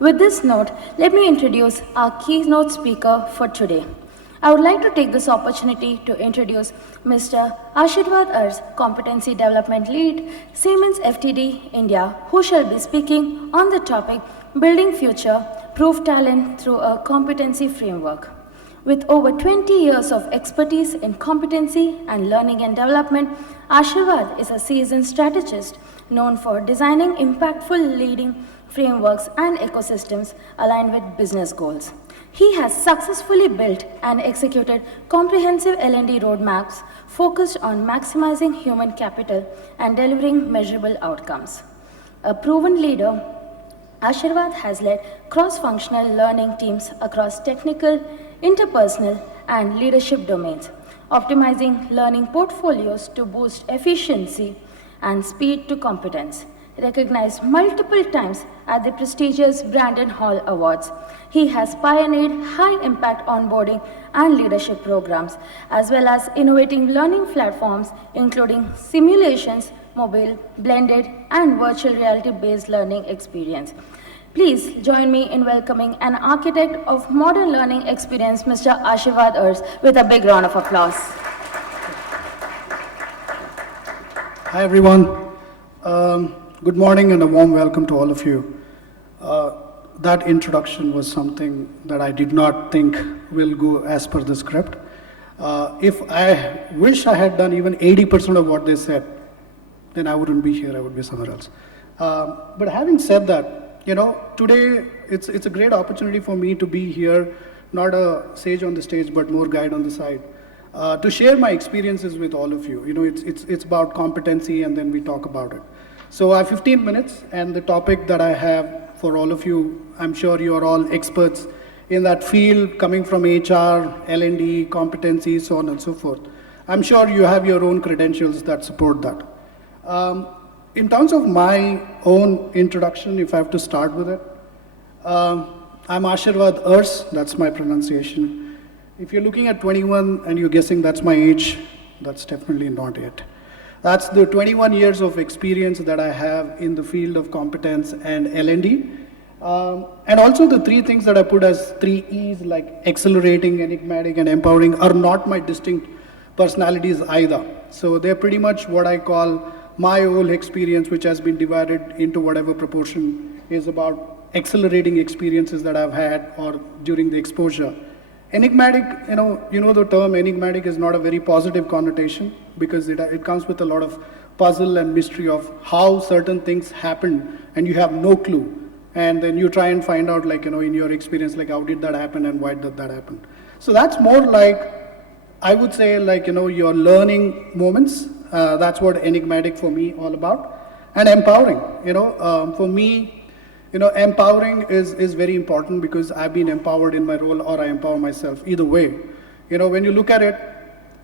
With this note, let me introduce our keynote speaker for today. I would like to take this opportunity to introduce Mr. Ashirwad Urs, Competency Development Lead, Siemens FTD India, who shall be speaking on the topic Building Future-Proof Talent Through a Competency Framework. With over 20 years of expertise in competency and learning and development, Ashirwad is a seasoned strategist known for designing impactful leading frameworks and ecosystems aligned with business goals. He has successfully built and executed comprehensive L&D roadmaps focused on maximizing human capital and delivering measurable outcomes. A proven leader, Ashirwad has led cross-functional learning teams across technical, interpersonal, and leadership domains, optimizing learning portfolios to boost efficiency and speed to competence. Recognized multiple times at the prestigious Brandon Hall Awards, he has pioneered high-impact onboarding and leadership programs, as well as innovating learning platforms, including simulations, mobile, blended, and virtual reality-based learning experience. Please join me in welcoming an architect of modern learning experience, Mr. Ashirwad Urs, with a big round of applause. Hi, everyone. Good morning and a warm welcome to all of you. That introduction was something that I did not think will go as per the script. If I wish I had done even 80% of what they said, then I wouldn't be here, I would be somewhere else. But having said that, today it's a great opportunity for me to be here, not a sage on the stage, but more guide on the side, to share my experiences with all of you. It's about competency, and then we talk about it. So I have 15 minutes, and the topic that I have for all of you, I'm sure you are all experts in that field, coming from HR, L&D, competency, so on and so forth. I'm sure you have your own credentials that support that. In terms of my own introduction, if I have to start with it, I'm Ashirwad Urs, that's my pronunciation. If you're looking at 21 and you're guessing that's my age, that's definitely not it. That's the 21 years of experience that I have in the field of competence and L&D. And also the three things that I put as 3 E's, like accelerating, enigmatic, and empowering, are not my distinct personalities either. So they're pretty much what I call my whole experience, which has been divided into whatever proportion is about accelerating experiences that I've had or during the exposure. Enigmatic, you know the term enigmatic is not a very positive connotation because it comes with a lot of puzzle and mystery of how certain things happen and you have no clue. And then you try and find out, in your experience, how did that happen and why did that happen? So that's more like, I would say, your learning moments. That's what enigmatic for me all about. And empowering, for me, empowering is very important because I've been empowered in my role or I empower myself. Either way, when you look at it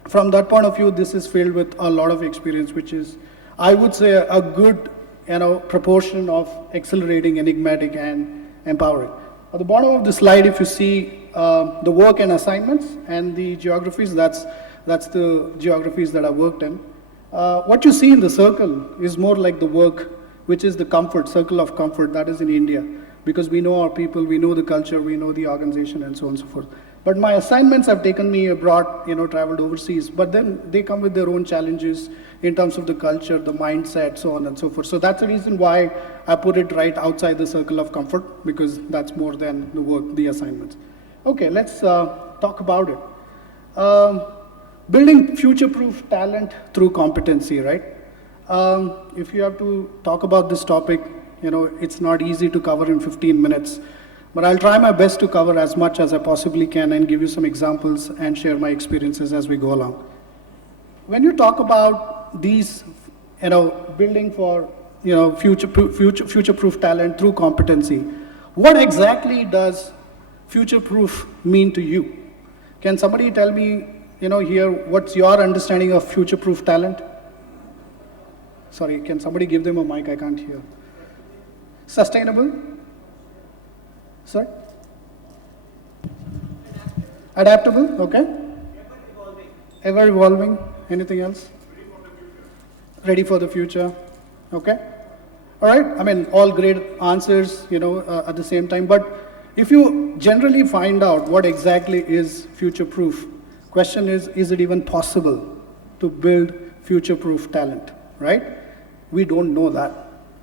from that point of view, this is filled with a lot of experience, which is, I would say, a good, proportion of accelerating, enigmatic, and empowering. At the bottom of the slide, if you see the work and assignments and the geographies, that's the geographies that I worked in. What you see in the circle is more like the work, which is the comfort, circle of comfort, that is in India, because we know our people, we know the culture, we know the organization, and so on and so forth. But my assignments have taken me abroad, traveled overseas, but then they come with their own challenges in terms of the culture, the mindset, so on and so forth. So that's the reason why I put it right outside the circle of comfort, because that's more than the work, the assignments. Okay, let's talk about it. Building future-proof talent through competency, right? If you have to talk about this topic, it's not easy to cover in 15 minutes, but I'll try my best to cover as much as I possibly can and give you some examples and share my experiences as we go along. When you talk about these, building for, future-proof talent through competency, what exactly does future-proof mean to you? Can somebody tell me, here, what's your understanding of future-proof talent? Sorry, can somebody give them a mic? I can't hear. Sustainable? Sorry? Adaptable, okay. Ever evolving. Ever evolving. Anything else? Ready for the future. Okay. All right, I mean, all great answers, at the same time, but if you generally find out what exactly is future-proof, question is it even possible to build future-proof talent, right? We don't know that.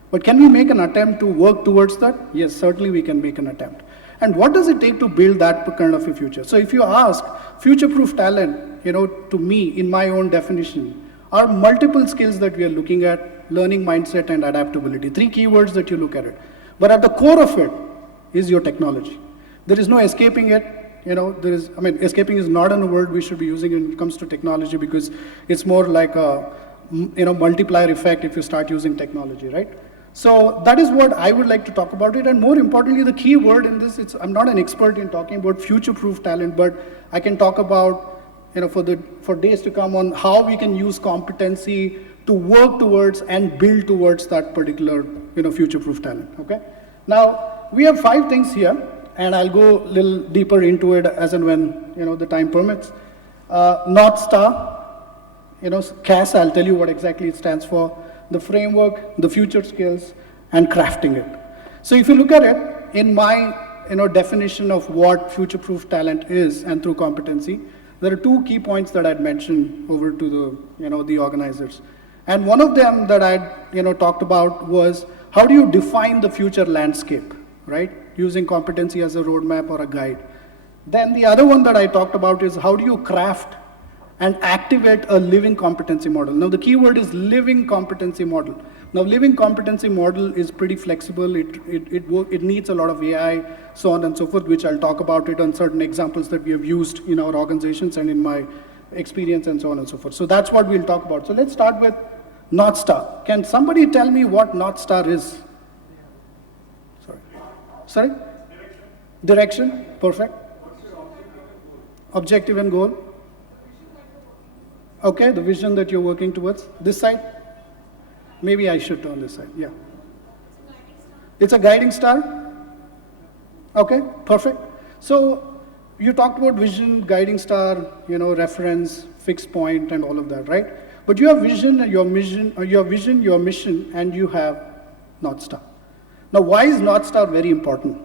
But can we make an attempt to work towards that? Yes, certainly we can make an attempt. And what does it take to build that kind of a future? So if you ask future-proof talent, to me, in my own definition, are multiple skills that we are looking at: learning, mindset, and adaptability. 3 keywords that you look at it. But at the core of it is your technology. There is no escaping it. Escaping is not a word we should be using when it comes to technology, because it's more like a, multiplier effect if you start using technology, right? So that is what I would like to talk about it. And more importantly, the key word in this, I'm not an expert in talking about future-proof talent, but I can talk about, for days to come, on how we can use competency to work towards and build towards that particular, future-proof talent, okay? Now, we have 5 things here, and I'll go a little deeper into it as and when, the time permits. North Star, CAS, I'll tell you what exactly it stands for. The framework, the future skills, and crafting it. So if you look at it, in my definition of what future-proof talent is and through competency, there are 2 key points that I'd mentioned over to the organizers. And one of them that I'd talked about was, how do you define the future landscape, right? Using competency as a roadmap or a guide. Then the other one that I talked about is, how do you craft and activate a living competency model? Now the key word is living competency model. Now living competency model is pretty flexible. It needs a lot of AI, so on and so forth, which I'll talk about it on certain examples that we have used in our organizations and in my experience and so on and so forth. So that's what we'll talk about. So let's start with North Star. Can somebody tell me what North Star is? Sorry? Direction. Perfect. Objective and goal. Okay, the vision that you're working towards. This side? Maybe I should turn this side, yeah. It's a guiding star? Okay, perfect. So you talked about vision, guiding star, reference, fixed point, and all of that, right? But you have vision, your mission, and you have North Star. Now, why is North Star very important?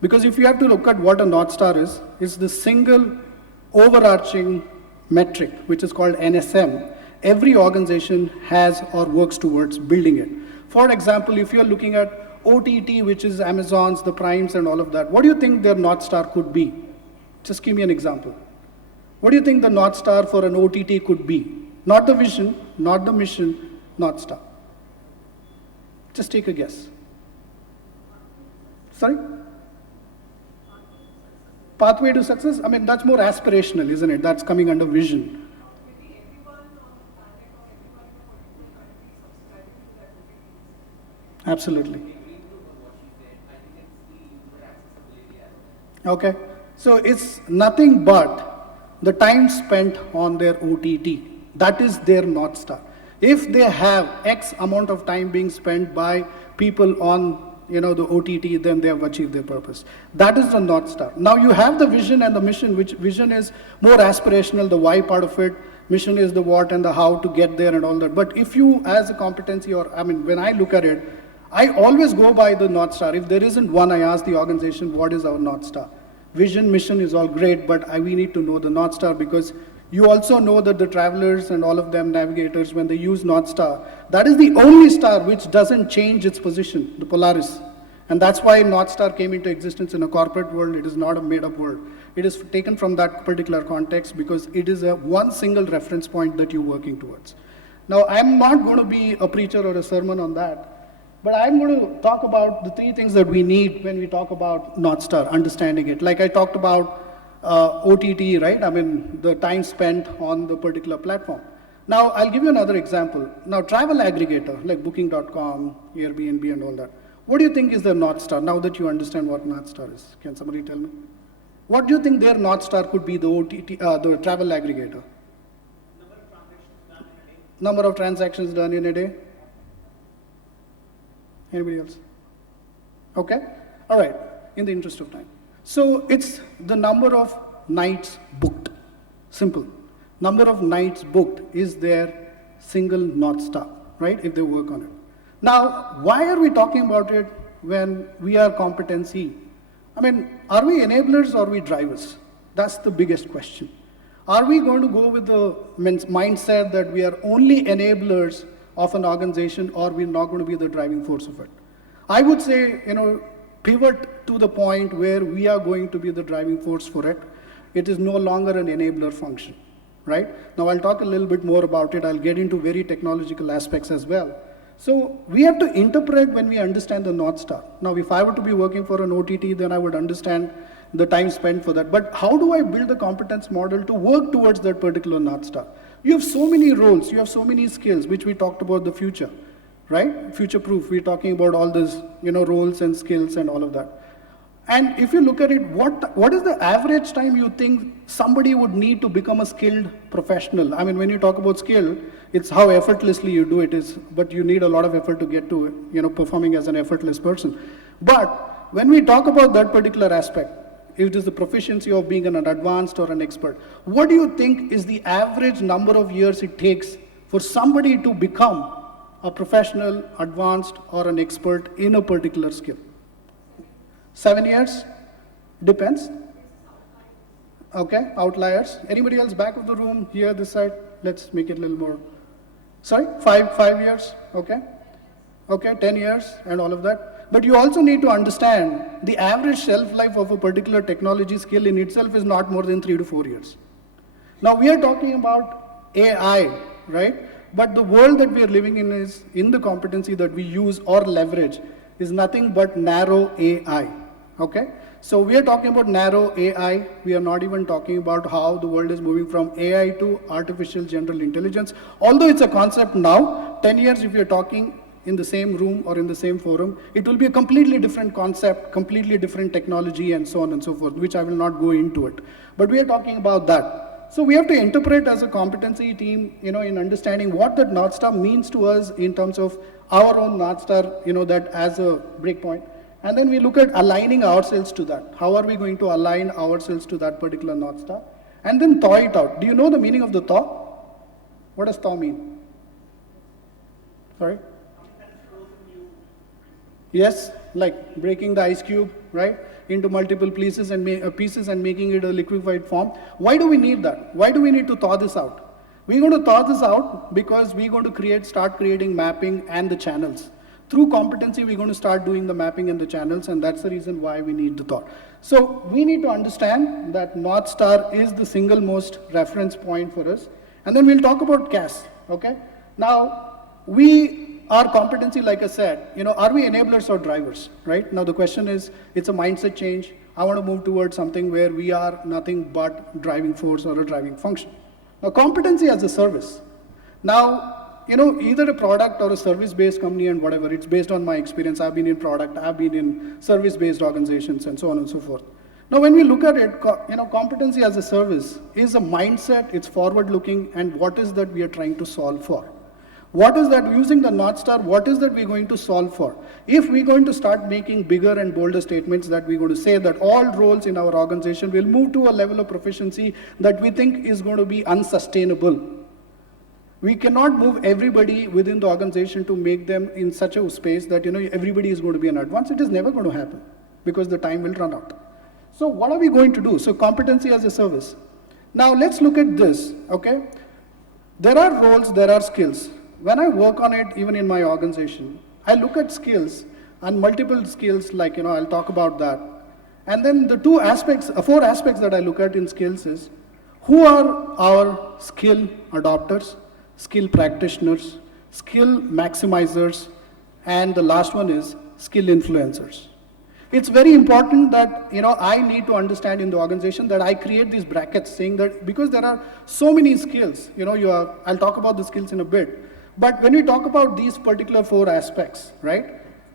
Because if you have to look at what a North Star is, it's the single overarching metric, which is called NSM. Every organization has or works towards building it. For example, if you're looking at OTT, which is Amazon's, the Primes, and all of that, what do you think their North Star could be? Just give me an example. What do you think the North Star for an OTT could be? Not the vision, not the mission, North Star. Just take a guess. Sorry? Pathway to success? I mean, that's more aspirational, isn't it? That's coming under vision. Absolutely. Okay. So it's nothing but the time spent on their OTT. That is their North Star. If they have X amount of time being spent by people on the OTT, then they have achieved their purpose. That is the North Star. Now you have the vision and the mission, which vision is more aspirational, the why part of it. Mission is the what and the how to get there and all that. But if you, as a competency, when I look at it, I always go by the North Star. If there isn't one, I ask the organization, what is our North Star? Vision, mission is all great, but we need to know the North Star, because you also know that the travelers and all of them, navigators, when they use North Star, that is the only star which doesn't change its position, the Polaris. And that's why North Star came into existence in a corporate world. It is not a made-up word. It is taken from that particular context because it is one single reference point that you're working towards. Now, I'm not going to be a preacher or a sermon on that, but I'm going to talk about the 3 things that we need when we talk about North Star, understanding it. Like I talked about OTT, right? The time spent on the particular platform. Now, I'll give you another example. Now, travel aggregator, like Booking.com, Airbnb, and all that. What do you think is their North Star, now that you understand what North Star is? Can somebody tell me? What do you think their North Star could be, the the travel aggregator? Number of transactions done in a day? Anybody else? Okay, all right, in the interest of time. So it's the number of nights booked, simple. Number of nights booked is their single North Star, right, if they work on it. Now, why are we talking about it when we are competency? I mean, are we enablers or are we drivers? That's the biggest question. Are we going to go with the mindset that we are only enablers of an organization, or we're not going to be the driving force of it? I would say, pivot to the point where we are going to be the driving force for it. It is no longer an enabler function, right? Now I'll talk a little bit more about it. I'll get into very technological aspects as well. So we have to interpret when we understand the North Star. Now, if I were to be working for an OTT, then I would understand the time spent for that. But how do I build a competence model to work towards that particular North Star? You have so many roles, you have so many skills, which we talked about the future, right? Future proof, we're talking about all these, roles and skills and all of that. And if you look at it, what is the average time you think somebody would need to become a skilled professional? I mean, when you talk about skill, it's how effortlessly you do it is, but you need a lot of effort to get to, performing as an effortless person. But when we talk about that particular aspect, it is the proficiency of being an advanced or an expert. What do you think is the average number of years it takes for somebody to become a professional, advanced, or an expert in a particular skill? 7 years? Depends. Okay, outliers. Anybody else back of the room, here, this side? Let's make it a little more. Sorry, 5 years, okay. Okay, 10 years and all of that. But you also need to understand the average shelf life of a particular technology skill in itself is not more than 3 to 4 years. Now we are talking about AI, right? But the world that we are living in is, in the competency that we use or leverage, is nothing but narrow AI, okay? So we are talking about narrow AI. We are not even talking about how the world is moving from AI to artificial general intelligence. Although it's a concept now, 10 years if you're talking in the same room or in the same forum, it will be a completely different concept, completely different technology and so on and so forth, which I will not go into it. But we are talking about that. So we have to interpret as a competency team, in understanding what that North Star means to us in terms of our own North Star, that as a breakpoint. And then we look at aligning ourselves to that. How are we going to align ourselves to that particular North Star? And then thaw it out. Do you know the meaning of the thaw? What does thaw mean? Sorry? Yes, like breaking the ice cube, right, into multiple pieces and making it a liquefied form. Why do we need that? Why do we need to thaw this out? We're going to thaw this out because we're going to start creating mapping and the channels. Through competency, we're going to start doing the mapping and the channels, and that's the reason why we need the thaw. So we need to understand that North Star is the single most reference point for us. And then we'll talk about CAS, okay? Now, our competency, like I said, are we enablers or drivers, right? Now the question is, it's a mindset change. I want to move towards something where we are nothing but driving force or a driving function. Now competency as a service. Now, either a product or a service-based company and whatever, it's based on my experience. I've been in product, I've been in service-based organizations and so on and so forth. Now when we look at it, competency as a service is a mindset, it's forward-looking, and what is that we are trying to solve for? What is that, using the North Star, what is that we're going to solve for? If we're going to start making bigger and bolder statements that we're going to say that all roles in our organization will move to a level of proficiency that we think is going to be unsustainable. We cannot move everybody within the organization to make them in such a space that everybody is going to be an advance. It is never going to happen because the time will run out. So what are we going to do? So competency as a service. Now let's look at this, okay? There are roles, there are skills. When I work on it, even in my organization, I look at skills and multiple skills, like, I'll talk about that. And then the 4 aspects that I look at in skills is, who are our skill adopters, skill practitioners, skill maximizers, and the last one is skill influencers. It's very important that, I need to understand in the organization that I create these brackets saying that because there are so many skills, I'll talk about the skills in a bit. But when we talk about these particular 4 aspects, right,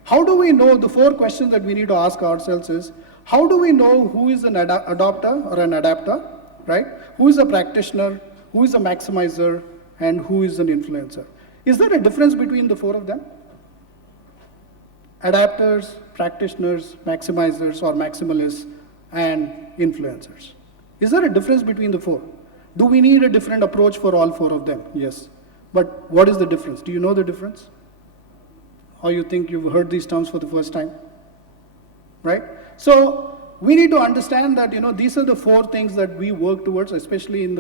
how do we know, the 4 questions that we need to ask ourselves is, how do we know who is an adopter or an adapter, right? Who is a practitioner, who is a maximizer, and who is an influencer? Is there a difference between the 4 of them? Adapters, practitioners, maximizers or maximalists, and influencers. Is there a difference between the 4? Do we need a different approach for all 4 of them? Yes. But what is the difference? Do you know the difference? or you think you've heard these terms for the first time, right? So we need to understand that, these are the 4 things that we work towards, especially in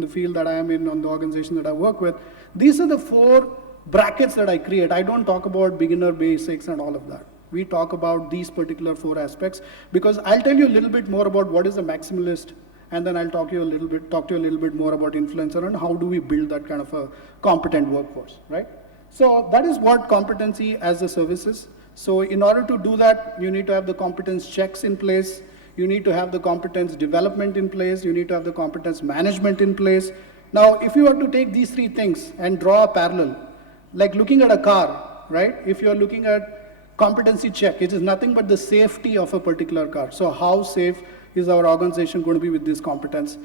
the field that I am in, on the organization that I work with. These are the 4 brackets that I create. I don't talk about beginner basics and all of that. We talk about these particular 4 aspects, because I'll tell you a little bit more about what is a maximalist, and then I'll talk to you a little bit more about influencer and how do we build that kind of a competent workforce, right? So that is what competency as a service is. So in order to do that, you need to have the competence checks in place, you need to have the competence development in place, you need to have the competence management in place. Now, if you were to take these 3 things and draw a parallel, like looking at a car, right? If you're looking at competency check, it is nothing but the safety of a particular car. So how safe is our organization going to be with this competence?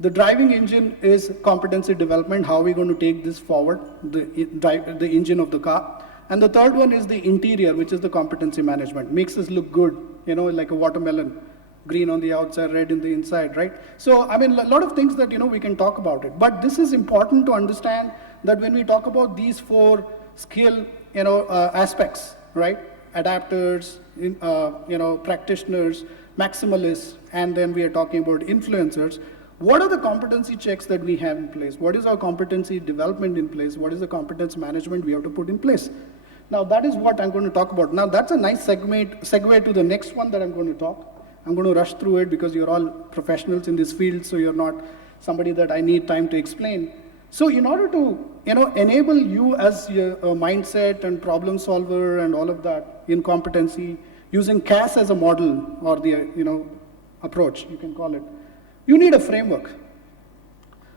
The driving engine is competency development. How are we going to take this forward, the engine of the car? And the third one is the interior, which is the competency management. Makes us look good, like a watermelon, green on the outside, red in the inside, right? So, I mean, a lot of things that, we can talk about it. But this is important to understand that when we talk about these 4 skill, aspects, right? Adapters, practitioners, maximalists, and then we are talking about influencers. What are the competency checks that we have in place? What is our competency development in place? What is the competence management we have to put in place? Now, that is what I'm going to talk about. Now, that's a nice segue to the next one that I'm going to talk. I'm going to rush through it because you're all professionals in this field, so you're not somebody that I need time to explain. So in order to, enable you as a mindset and problem solver and all of that in competency, using CAS as a model or the, approach, you can call it, you need a framework.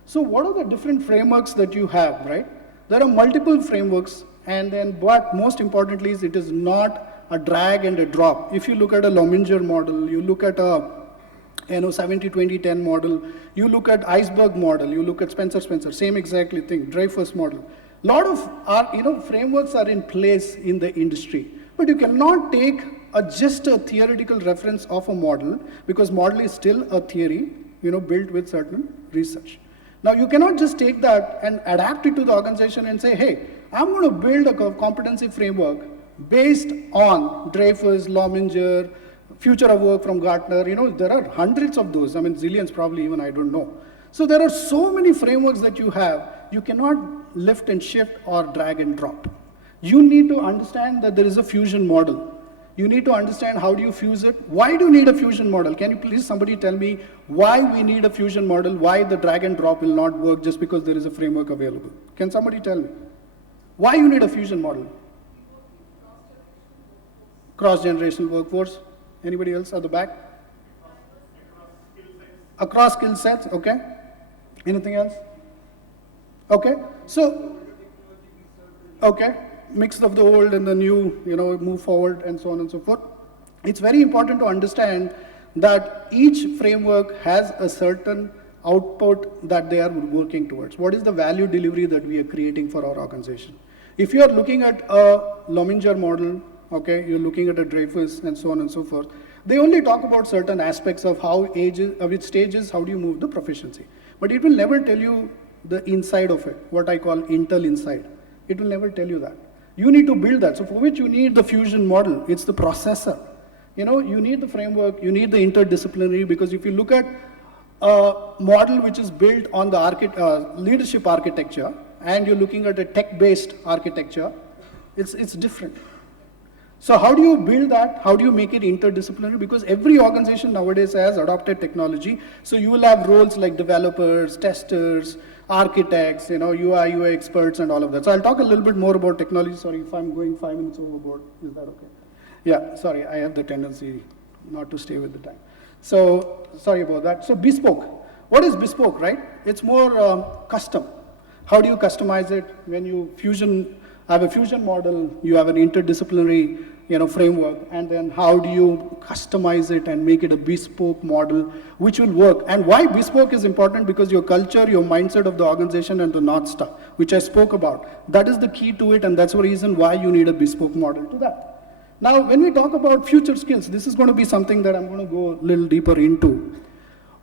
So what are the different frameworks that you have, right? There are multiple frameworks, and then what most importantly is it is not a drag and a drop. If you look at a Lominger model, you look at a 70-20-10 model, you look at iceberg model, you look at Spencer, same exactly thing, Dreyfus model. A lot of our frameworks are in place in the industry, but you cannot take just a theoretical reference of a model, because model is still a theory, built with certain research. Now you cannot just take that and adapt it to the organization and say, hey, I'm going to build a competency framework based on Dreyfus, Lominger, Future of Work from Gartner. There are hundreds of those. I mean, zillions probably, even I don't know. So there are so many frameworks that you have. You cannot lift and shift or drag and drop. You need to understand that there is a fusion model. You need to understand how do you fuse it. Why do you need a fusion model? Can you please somebody tell me why we need a fusion model, why the drag and drop will not work just because there is a framework available? Can somebody tell me? Why you need a fusion model? Cross-generational workforce. Anybody else at the back? Across skill sets, okay. Anything else? Okay, so, okay, mix of the old and the new, move forward and so on and so forth. It's very important to understand that each framework has a certain output that they are working towards. What is the value delivery that we are creating for our organization? If you are looking at a Lominger model, okay, you're looking at a Dreyfus and so on and so forth, they only talk about certain aspects of how which stages, how do you move the proficiency. But it will never tell you the inside of it, what I call Intel inside. It will never tell you that. You need to build that. So for which you need the fusion model. It's the processor. You need the framework, you need the interdisciplinary, because if you look at a model which is built on the leadership architecture, and you're looking at a tech-based architecture, it's different. So how do you build that? How do you make it interdisciplinary? Because every organization nowadays has adopted technology. So you will have roles like developers, testers, architects, UI, UX experts and all of that. So I'll talk a little bit more about technology. Sorry if I'm going 5 minutes overboard. Is that okay? Yeah, sorry, I have the tendency not to stay with the time. So sorry about that. So bespoke. What is bespoke, right? It's more custom. How do you customize it? When you have a fusion model, you have an interdisciplinary framework, and then how do you customize it and make it a bespoke model which will work? And why bespoke is important? Because your culture, your mindset of the organization and the North Star, which I spoke about, that is the key to it, and that's the reason why you need a bespoke model to that. Now, when we talk about future skills, this is going to be something that I'm going to go a little deeper into.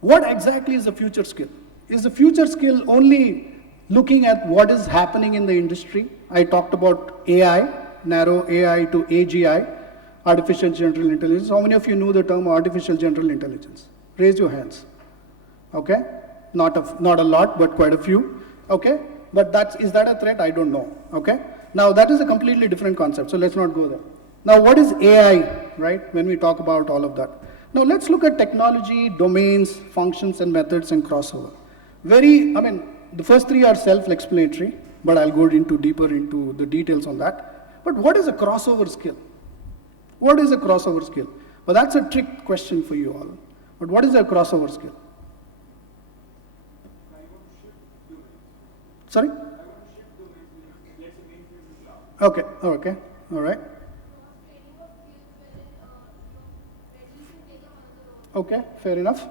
What exactly is a future skill? Is the future skill only looking at what is happening in the industry? I talked about AI. narrow AI to AGI, artificial general intelligence. How many of you know the term artificial general intelligence? Raise your hands. Okay, not a lot, but quite a few. Okay, but is that a threat? I don't know. Okay, now that is a completely different concept, so let's not go there. Now, what is AI, right, when we talk about all of that? Now, let's look at technology, domains, functions, and methods, and crossover. The first three are self-explanatory, but I'll go into deeper into the details on that. But what is a crossover skill? What is a crossover skill? Well, that's a trick question for you all. But what is a crossover skill? Sorry? Okay, okay, all right. Okay, fair enough.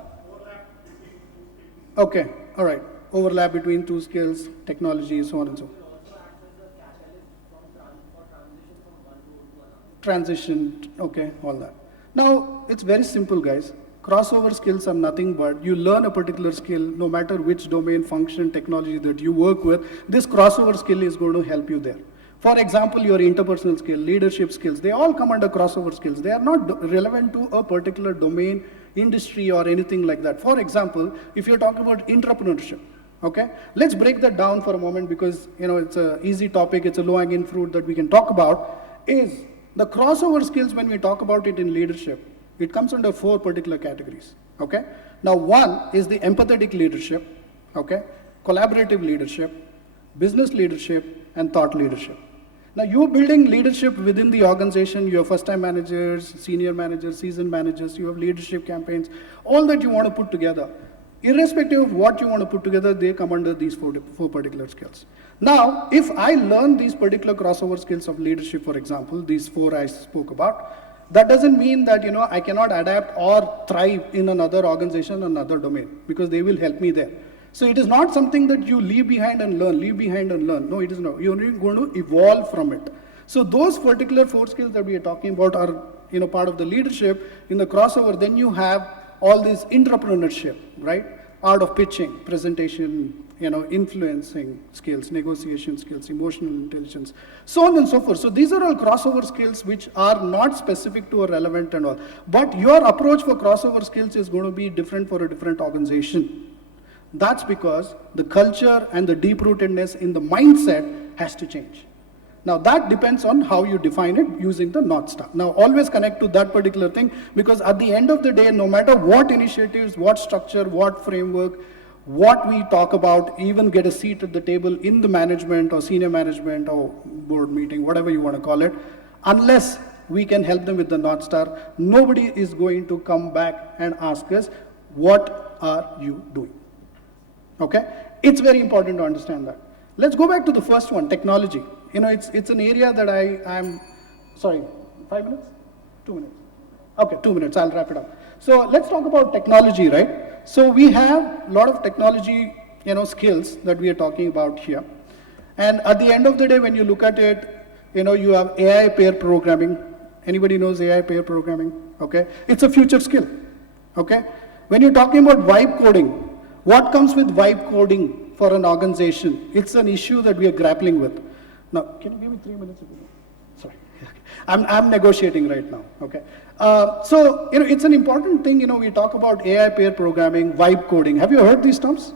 Okay, all right. Overlap between two skills, technology, so on and so on. Transition, okay, all that. Now, it's very simple, guys. Crossover skills are nothing but you learn a particular skill, no matter which domain, function, technology that you work with, this crossover skill is going to help you there. For example, your interpersonal skill, leadership skills, they all come under crossover skills. They are not relevant to a particular domain, industry, or anything like that. For example, if you're talking about entrepreneurship, okay, let's break that down for a moment because it's an easy topic, it's a low-hanging fruit that we can talk about, is the crossover skills when we talk about it in leadership. It comes under 4 particular categories, okay? Now, one is the empathetic leadership, okay? Collaborative leadership, business leadership, and thought leadership. Now, you're building leadership within the organization. You have first-time managers, senior managers, seasoned managers. You have leadership campaigns, all that you want to put together. Irrespective of what you want to put together, they come under these 4 particular skills. Now, if I learn these particular crossover skills of leadership, for example, these 4 I spoke about, that doesn't mean that I cannot adapt or thrive in another organization, another domain, because they will help me there. So it is not something that you leave behind and learn. No, it is not. You're only going to evolve from it. So those particular 4 skills that we are talking about are part of the leadership. In the crossover, then you have all this entrepreneurship, right? Art of pitching, presentation, influencing skills, negotiation skills, emotional intelligence, so on and so forth. So these are all crossover skills which are not specific to or relevant and all. But your approach for crossover skills is going to be different for a different organization. That's because the culture and the deep-rootedness in the mindset has to change. Now that depends on how you define it using the North Star. Now always connect to that particular thing, because at the end of the day, no matter what initiatives, what structure, what framework, what we talk about, even get a seat at the table in the management or senior management or board meeting, whatever you want to call it, unless we can help them with the North Star, nobody is going to come back and ask us, what are you doing? Okay? It's very important to understand that. Let's go back to the first one, technology. It's an area that I'm, sorry, 5 minutes? 2 minutes. Okay, 2 minutes, I'll wrap it up. So let's talk about technology, right? So we have a lot of technology, skills that we are talking about here. And at the end of the day, when you look at it, you have AI pair programming. Anybody knows AI pair programming? Okay, it's a future skill. Okay, when you're talking about vibe coding, what comes with vibe coding for an organization? It's an issue that we are grappling with. Now, can you give me 3 minutes? Sorry, I'm negotiating right now. Okay, so it's an important thing. We talk about AI pair programming, vibe coding. Have you heard these terms?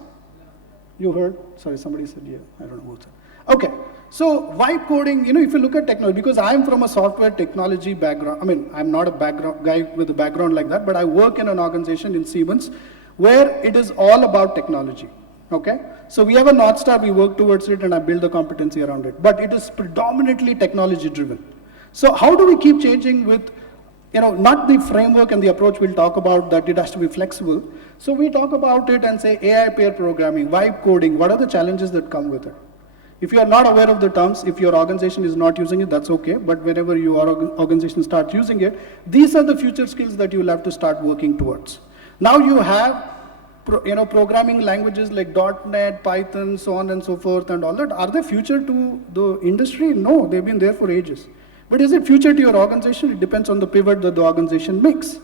You heard? Sorry, somebody said yeah. I don't know who said. Okay, so vibe coding. If you look at technology, because I'm from a software technology background. I'm not a background guy with a background like that, but I work in an organization in Siemens where it is all about technology. Okay, so we have a North Star, we work towards it, and I build the competency around it. But it is predominantly technology driven. So how do we keep changing with, not the framework and the approach we'll talk about, that it has to be flexible. So we talk about it and say AI pair programming, vibe coding, what are the challenges that come with it? If you are not aware of the terms, if your organization is not using it, that's okay. But whenever your organization starts using it, these are the future skills that you'll have to start working towards. Now you have programming languages like .NET, Python, so on and so forth and all that. Are they future to the industry? No, they've been there for ages. But is it future to your organization? It depends on the pivot that the organization makes.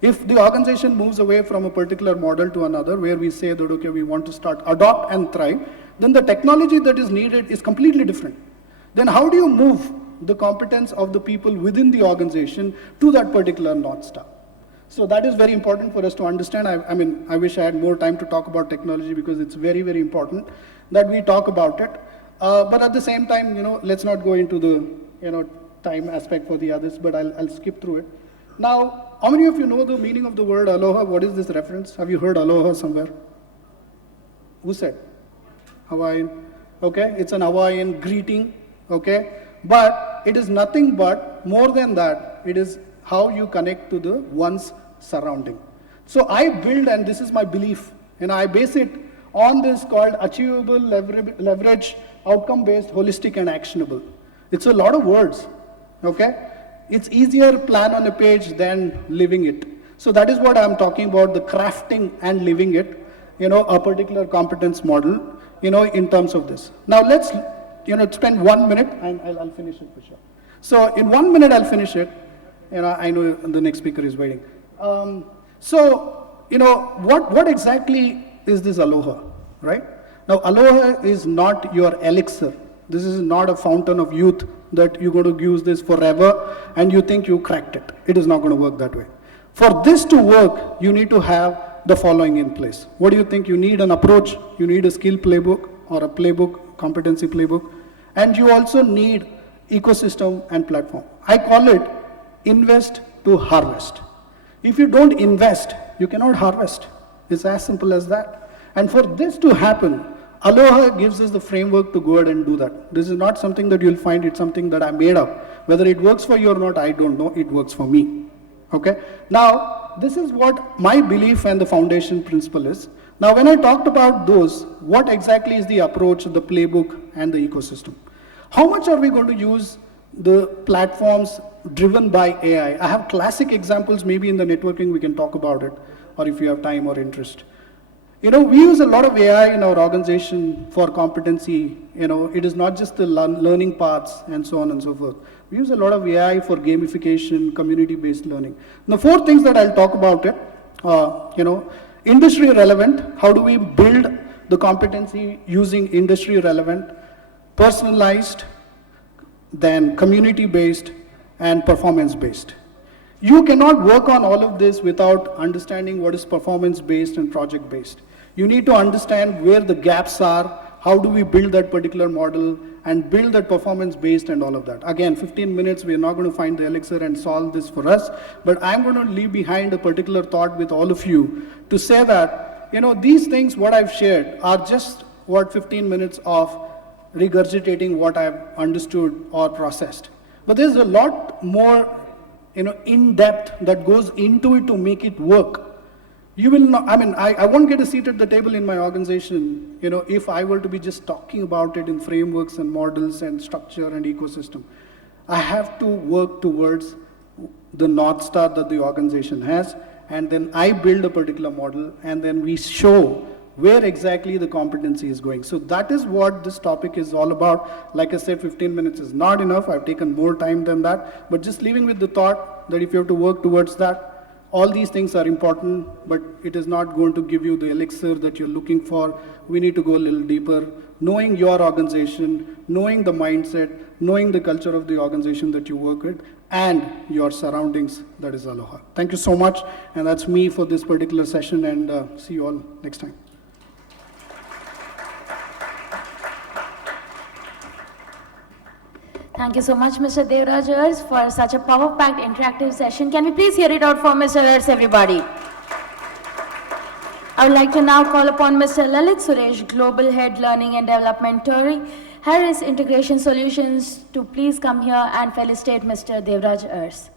If the organization moves away from a particular model to another, where we say that, okay, we want to start adopt and thrive, then the technology that is needed is completely different. Then how do you move the competence of the people within the organization to that particular North Star. So that is very important for us to understand. I mean, I wish I had more time to talk about technology because it's very, very important that we talk about it. But at the same time, let's not go into the, time aspect for the others, but I'll skip through it. Now, how many of you know the meaning of the word aloha? What is this reference? Have you heard aloha somewhere? Who said? Hawaiian. Okay, it's an Hawaiian greeting, okay? But it is nothing but, more than that, it is how you connect to the one's surrounding. So I build, and this is my belief, and I base it on this called achievable, leverage, outcome-based, holistic, and actionable. It's a lot of words, okay? It's easier plan on a page than living it. So that is what I'm talking about, the crafting and living it, a particular competence model, in terms of this. Now let's, spend 1 minute, and I'll finish it for sure. So in 1 minute, I'll finish it. I know the next speaker is waiting. What exactly is this aloha, right? Now, aloha is not your elixir. This is not a fountain of youth that you're going to use this forever and you think you cracked it. It is not going to work that way. For this to work, you need to have the following in place. What do you think? You need an approach, you need a skill playbook or a playbook, competency playbook, and you also need ecosystem and platform. I call it invest to harvest. If you don't invest, you cannot harvest. It's as simple as that. And for this to happen, Aloha gives us the framework to go ahead and do that. This is not something that you'll find, it's something that I made up. Whether it works for you or not, I don't know. It works for me. Okay? Now, this is what my belief and the foundation principle is. Now, when I talked about those, what exactly is the approach, the playbook, and the ecosystem? How much are we going to use the platforms driven by AI? I have classic examples, maybe in the networking we can talk about it, or if you have time or interest. We use a lot of AI in our organization for competency. It is not just the learning paths and so on and so forth. We use a lot of AI for gamification, community-based learning. The 4 things that I'll talk about it, industry relevant. How do we build the competency using industry relevant, personalized, then community-based, and performance-based. You cannot work on all of this without understanding what is performance-based and project-based. You need to understand where the gaps are, how do we build that particular model, and build that performance-based and all of that. Again, 15 minutes, we are not going to find the elixir and solve this for us, but I'm going to leave behind a particular thought with all of you to say that, these things, what I've shared, are just 15 minutes of regurgitating what I've understood or processed. But there's a lot more, in depth that goes into it to make it work. You will not, I won't get a seat at the table in my organization, if I were to be just talking about it in frameworks and models and structure and ecosystem. I have to work towards the North Star that the organization has, and then I build a particular model, and then we show where exactly the competency is going. So that is what this topic is all about. Like I said, 15 minutes is not enough. I've taken more time than that. But just leaving with the thought that if you have to work towards that, all these things are important, but it is not going to give you the elixir that you're looking for. We need to go a little deeper, knowing your organization, knowing the mindset, knowing the culture of the organization that you work with, and your surroundings, that is Aloha. Thank you so much, and that's me for this particular session, and see you all next time. Thank you so much, Mr. Devraj Urs, for such a power-packed interactive session. Can we please hear it out for Mr. Urs, everybody? I would like to now call upon Mr. Lalit Suresh, Global Head Learning and Development, Tori Harris Integration Solutions, to please come here and felicitate Mr. Devraj Urs.